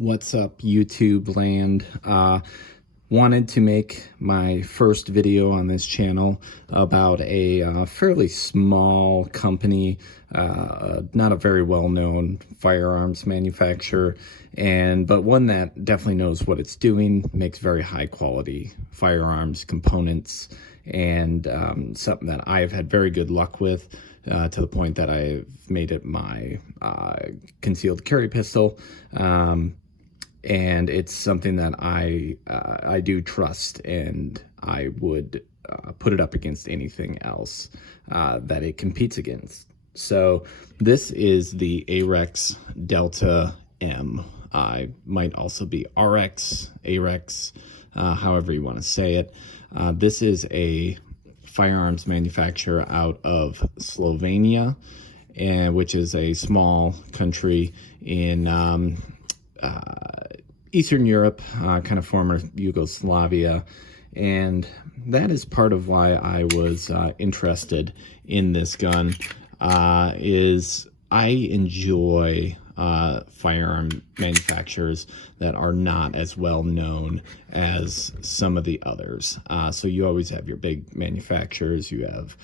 What's up, YouTube land? Wanted to make my first video on this channel about a fairly small company, not a very well-known firearms manufacturer, but one that definitely knows what it's doing, makes very high-quality firearms components, and something that I've had very good luck with, to the point that I've made it my concealed carry pistol. And it's something that I do trust, and I would put it up against anything else that it competes against. So this is the Arex Deta M. I might also be Arex, however you want to say it. This is a firearms manufacturer out of Slovenia, which is a small country in Eastern Europe, kind of former Yugoslavia, and that is part of why I was interested in this gun. Is I enjoy firearm manufacturers that are not as well known as some of the others. So you always have your big manufacturers. You have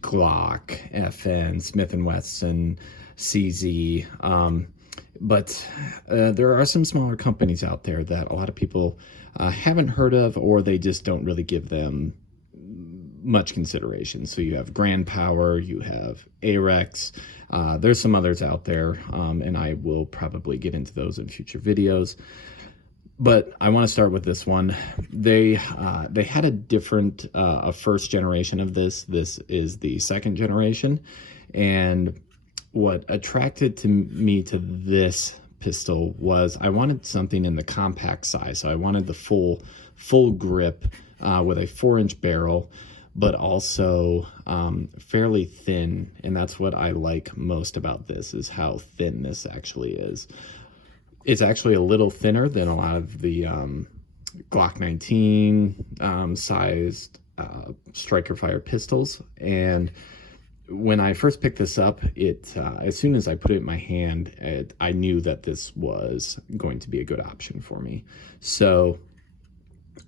Glock, FN, Smith & Wesson, CZ. But there are some smaller companies out there that a lot of people haven't heard of, or they just don't really give them much consideration. So you have Grand Power, you have Arex, there's some others out there, and I will probably get into those in future videos. But I want to start with this one. They had a different, a first generation of this. This is the second generation, and what attracted me to this pistol was I wanted something in the compact size. So I wanted the full grip with a 4-inch barrel, but also fairly thin. And that's what I like most about this, is how thin this actually is. It's actually a little thinner than a lot of the Glock 19 sized striker fire pistols. And when I first picked this up, as soon as I put it in my hand, I knew that this was going to be a good option for me. So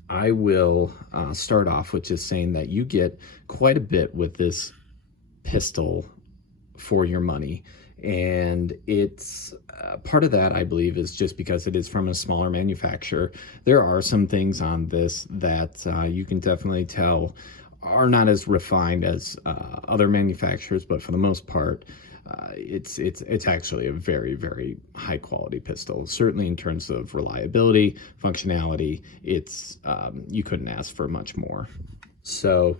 I will start off with just saying that you get quite a bit with this pistol for your money. And it's part of that, I believe, is just because it is from a smaller manufacturer. There are some things on this that you can definitely tell are not as refined as other manufacturers, but for the most part, it's actually a very, very high quality pistol. Certainly in terms of reliability, functionality, it's you couldn't ask for much more. So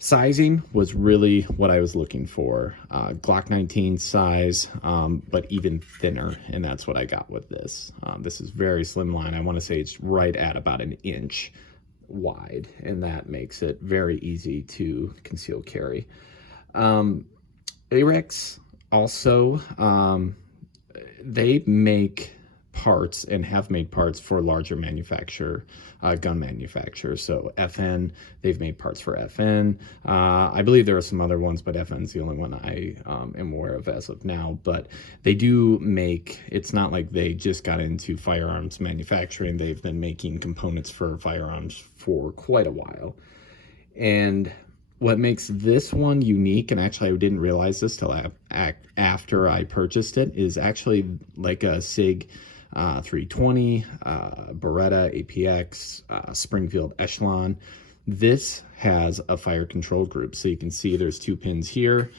sizing was really what I was looking for. Glock 19 size, but even thinner, and that's what I got with this. This is very slim line. I want to say it's right at about an inch wide, and that makes it very easy to conceal carry. Arex also, they make parts and have made parts for larger gun manufacturers. So FN, they've made parts for FN. I believe there are some other ones, but FN's the only one I am aware of as of now. But they do make, it's not like they just got into firearms manufacturing. They've been making components for firearms for quite a while. And what makes this one unique, and actually I didn't realize this till after I purchased it, is actually like a SIG 320, Beretta, APX, Springfield Echelon. This has a fire control group. So you can see there's 2 pins here,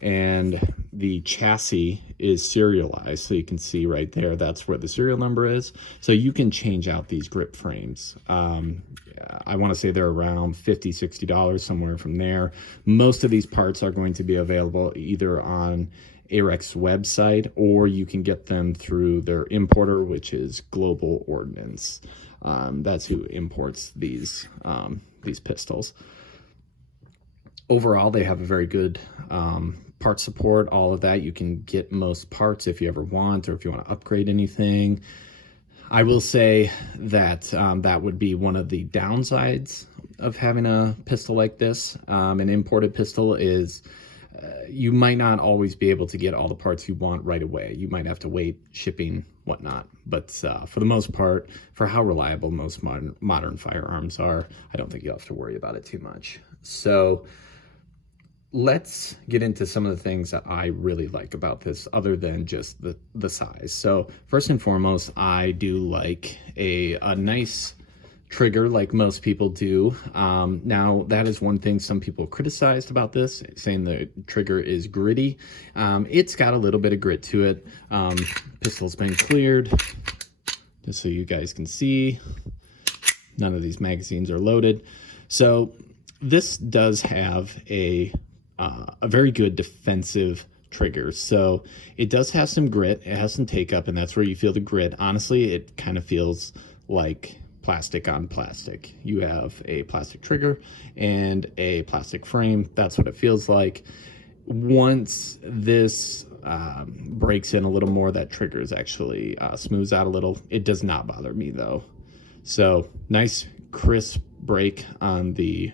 and the chassis is serialized. So you can see right there, that's where the serial number is. So you can change out these grip frames. I want to say they're around $50, $60, somewhere from there. Most of these parts are going to be available either on Arex website, or you can get them through their importer, which is Global Ordnance. That's who imports these pistols. Overall, they have a very good part support, all of that. You can get most parts if you ever want, or if you want to upgrade anything. I will say that that would be one of the downsides of having a pistol like this. An imported pistol is you might not always be able to get all the parts you want right away. You might have to wait, shipping, whatnot. But for the most part, for how reliable most modern firearms are, I don't think you'll have to worry about it too much. So let's get into some of the things that I really like about this other than just the size. So first and foremost, I do like a nice trigger like most people do. Now that is one thing some people criticized about this, saying the trigger is gritty. It's got a little bit of grit to it. Pistol's been cleared, just so you guys can see. None of these magazines are loaded. So this does have a very good defensive trigger. So it does have some grit. It has some take up, and that's where you feel the grit. Honestly, it kind of feels like plastic on plastic. You have a plastic trigger and a plastic frame. That's what it feels like. Once this breaks in a little more, that trigger is actually smooths out a little. It does not bother me though. So nice crisp break on the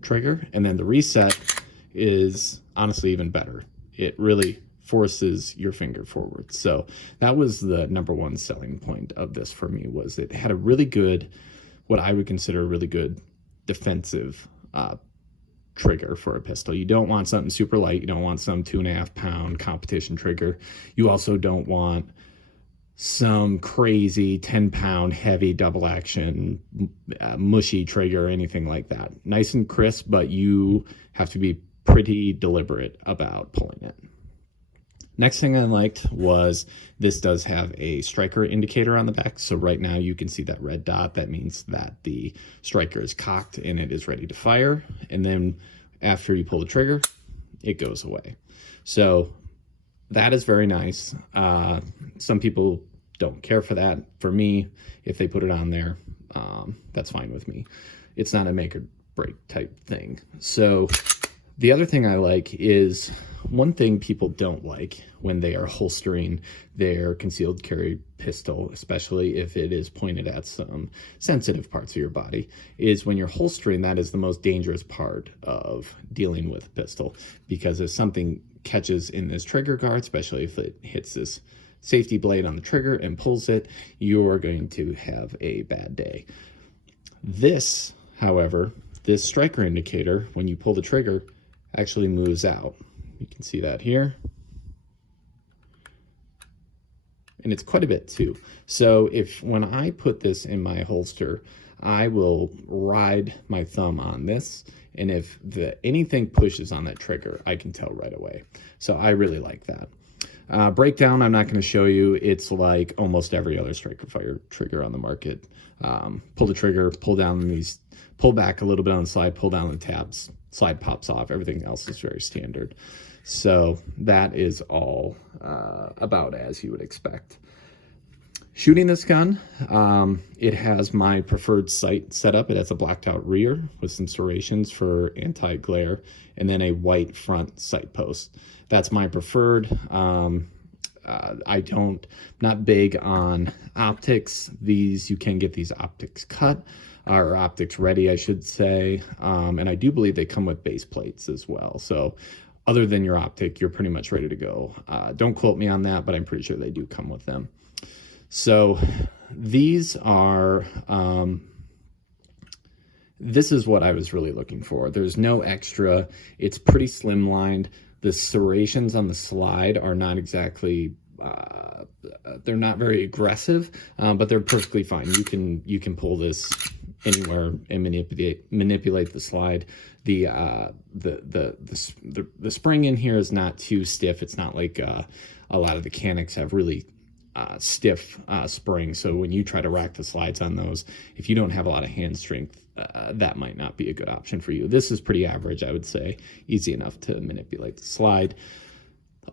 trigger, and then the reset is honestly even better. It really forces your finger forward. So that was the number one selling point of this for me, was it had a really good, what I would consider a really good defensive trigger for a pistol. You don't want something super light. You don't want some 2.5 pound competition trigger. You also don't want some crazy 10-pound heavy double action mushy trigger or anything like that. Nice and crisp, but you have to be pretty deliberate about pulling it. Next thing I liked was this does have a striker indicator on the back. So right now you can see that red dot. That means that the striker is cocked and it is ready to fire. And then after you pull the trigger, it goes away. So that is very nice. Some people don't care for that. For me, if they put it on there, that's fine with me. It's not a make or break type thing. So the other thing I like is, one thing people don't like when they are holstering their concealed carry pistol, especially if it is pointed at some sensitive parts of your body, is when you're holstering, that is the most dangerous part of dealing with a pistol. Because if something catches in this trigger guard, especially if it hits this safety blade on the trigger and pulls it, you're going to have a bad day. This, however, this striker indicator, when you pull the trigger, actually moves out. You can see that here. And it's quite a bit too. So when I put this in my holster, I will ride my thumb on this, and if anything pushes on that trigger, I can tell right away. So I really like that. Breakdown, I'm not going to show you. It's like almost every other striker fire trigger on the market. Pull the trigger, pull down these, pull back a little bit on the slide, pull down the tabs, slide pops off. Everything else is very standard. So that is all about as you would expect. Shooting this gun, it has my preferred sight setup. It has a blacked out rear with some serrations for anti-glare, and then a white front sight post. That's my preferred. Not big on optics. You can get these optics cut, or optics ready, I should say. And I do believe they come with base plates as well. So other than your optic, you're pretty much ready to go. Don't quote me on that, but I'm pretty sure they do come with them. So these are, this is what I was really looking for. There's no extra. It's pretty slimlined. The serrations on the slide are not exactly, they're not very aggressive, but they're perfectly fine. You can pull this anywhere and manipulate the slide. The spring in here is not too stiff. It's not like a lot of the Canics have really stiff springs. So when you try to rack the slides on those, if you don't have a lot of hand strength, that might not be a good option for you. This is pretty average, I would say. Easy enough to manipulate the slide.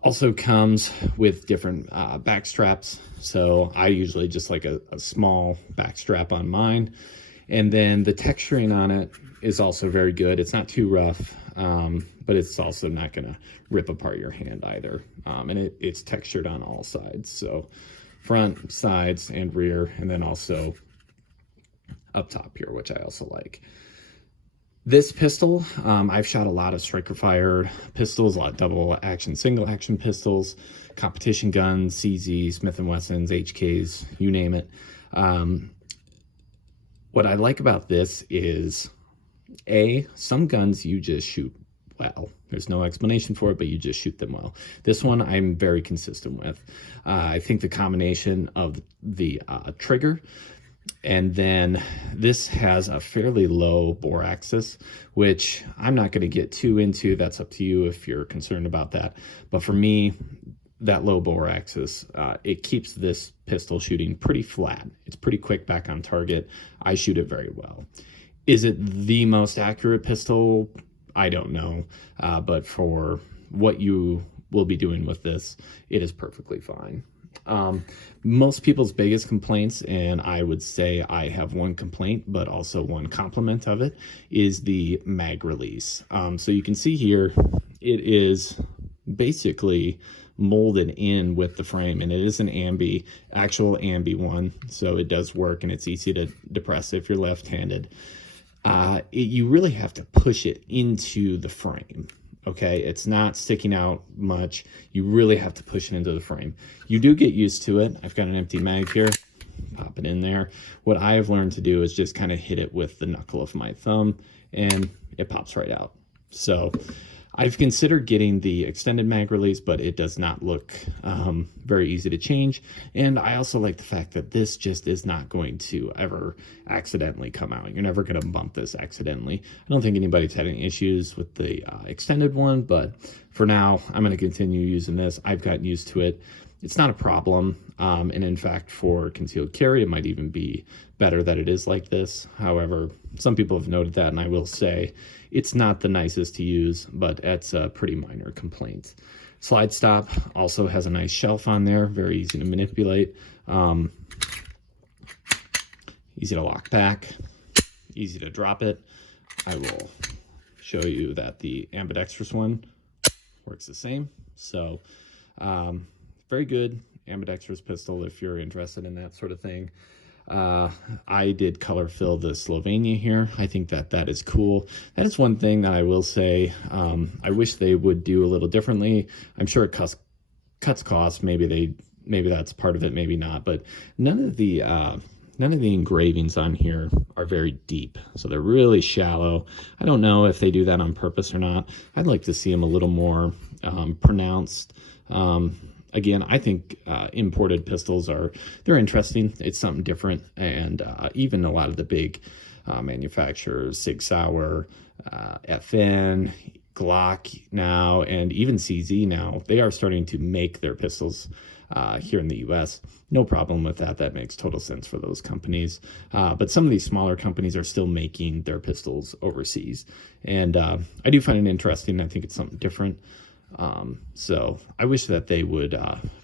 Also comes with different back straps. So I usually just like a small back strap on mine. And then the texturing on it is also very good. It's not too rough, but it's also not going to rip apart your hand either. And it's textured on all sides. So front, sides, and rear, and then also up top here, which I also like. This pistol, I've shot a lot of striker fired pistols, a lot of double action, single action pistols, competition guns, CZ, Smith & Wessons, HKs, you name it. What I like about this is, some guns you just shoot well. There's no explanation for it, but you just shoot them well. This one I'm very consistent with. I think the combination of the trigger, and then this has a fairly low bore axis, which I'm not going to get too into. That's up to you if you're concerned about that. But for me, that low bore axis, it keeps this pistol shooting pretty flat. It's pretty quick back on target. I shoot it very well. Is it the most accurate pistol? I don't know. But for what you will be doing with this, it is perfectly fine. Most people's biggest complaints, and I would say I have one complaint, but also one compliment of it, is the mag release. So you can see here, it is basically molded in with the frame, and it is an actual ambi one, so it does work, and it's easy to depress if you're left-handed. You really have to push it into the frame. Okay, it's not sticking out much. You really have to push it into the frame. You do get used to it. I've got an empty mag here. Pop it in there. What I've learned to do is just kind of hit it with the knuckle of my thumb, and it pops right out. So I've considered getting the extended mag release, but it does not look very easy to change. And I also like the fact that this just is not going to ever accidentally come out. You're never going to bump this accidentally. I don't think anybody's had any issues with the extended one, but for now, I'm going to continue using this. I've gotten used to it. It's not a problem. And in fact, for concealed carry, it might even be better that it is like this. However, some people have noted that, and I will say it's not the nicest to use, but that's a pretty minor complaint. Slide stop also has a nice shelf on there, very easy to manipulate, easy to lock back, easy to drop it. I will show you that the ambidextrous one works the same. So very good ambidextrous pistol if you're interested in that sort of thing. I did color fill the Slovenian here. I think that is cool. That is one thing that I will say I wish they would do a little differently. I'm sure it cuts costs. Maybe that's part of it, maybe not. But none of the engravings on here are very deep, so they're really shallow. I don't know if they do that on purpose or not. I'd like to see them a little more pronounced. Again, I think imported pistols they're interesting. It's something different, and even a lot of the big manufacturers, Sig Sauer, FN, Glock now, and even CZ now, they are starting to make their pistols here in the US. No problem with that. That makes total sense for those companies. But some of these smaller companies are still making their pistols overseas. And I do find it interesting. I think it's something different. So I wish that they would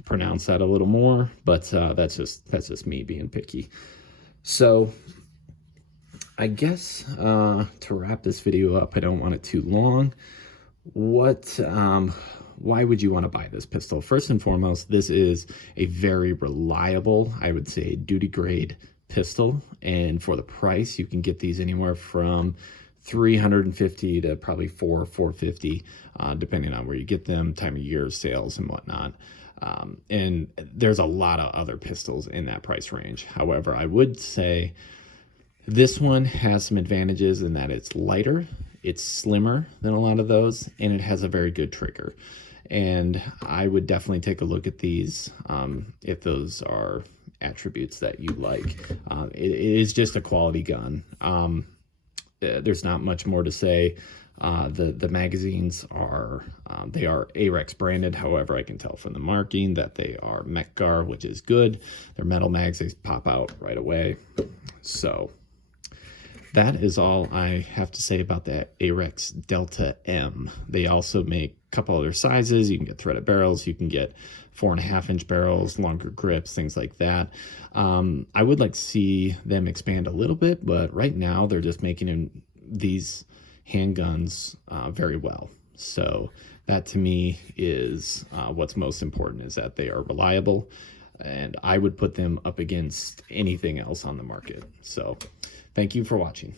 pronounce that a little more, but that's just me being picky. So I guess to wrap this video up, I don't want it too long. Why would you want to buy this pistol? First and foremost, this is a very reliable, I would say, duty grade pistol, and for the price, you can get these anywhere from $350 to probably $450, depending on where you get them, time of year, sales, and whatnot. And there's a lot of other pistols in that price range. However, I would say this one has some advantages in that it's lighter, it's slimmer than a lot of those, and it has a very good trigger. And I would definitely take a look at these if those are attributes that you like. It is just a quality gun. There's not much more to say. The magazines are they are Arex branded. However, I can tell from the marking that they are Mechgar, which is good. They're metal mags. They pop out right away. So that is all I have to say about the Arex Deta M. They also make a couple other sizes. You can get threaded barrels. You can get 4.5-inch barrels, longer grips, things like that. I would like to see them expand a little bit, but right now they're just making these handguns very well. So that to me is what's most important, is that they are reliable, and I would put them up against anything else on the market. So thank you for watching.